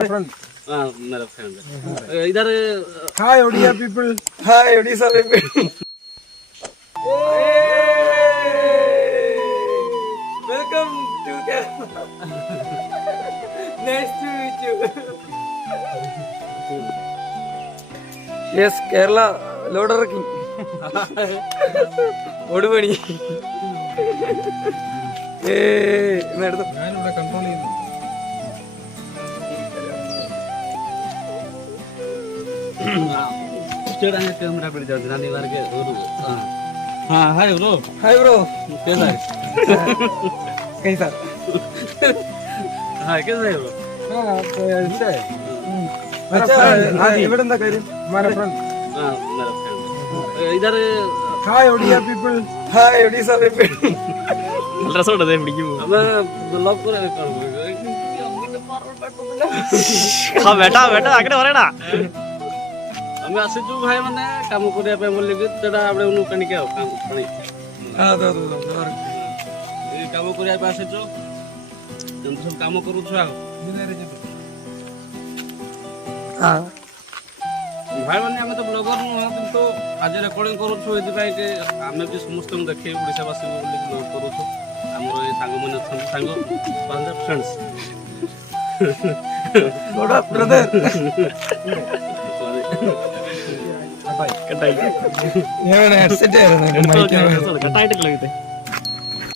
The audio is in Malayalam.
मेरा फ्रेंड इधर Hi, Odia people. Hi, Odisha people. Welcome to Kerala. Nice to meet you. Yes, Kerala loader king. ഓടുപണി ഞാനിവിടെ കൺട്രോൾ ചെയ്യുന്നു. कैमरा पर जाते नानी बार के हाँ हाय ब्रो ഹായ് ബ്രോ कैसा है കൈസാ हाँ कैसा है ब्रो ഇവിടെ എന്താ കാര്യം हमारा friend. हाँ मेरा फ्रेंड इधर Hi, Odia people. Hi Odisha people. രസമുണ്ട് പിടിക്കുമ്പോ ലവ് করে বেটা বেটা আগে പറയടാ আমি আসিଛୁ ଭାଇ ମାନେ କାମ କରିବା ପାଇଁ ବୋଲିକି ସେଟା આપણે ଉନୁ କାଣିକେ ଆଉ କାମ ପାଣି ଏ କାମ କରିବା ପାଇଁ ଆସିଛୁ ଯେମିତି ସବୁ କାମ କରୁଛୁ ଆଉ ଭାଇ ମାନେ ଆମେ ତ ବ୍ଲଗର ନୁହଁ କିନ୍ତୁ ଆଜି ରେକର୍ଡିଂ କରୁଛୁ ଏଥିପାଇଁ କି ଆମେ ବି ସମସ୍ତଙ୍କୁ ଦେଖେଇ ଓଡ଼ିଶାବାସୀଙ୍କୁ ବୋଲିକି ବ୍ଲଗ କରୁଛୁ ଆମର ଏ ସାଙ୍ଗମାନେ ଅଛନ୍ତି ସାଙ୍ଗ ଫ୍ରେଣ୍ଡସ୍ brother. കട്ടായി ഞാൻ ഹെഡ്സെറ്റ് ആയിരുന്നു കട്ടായിട്ടില്ല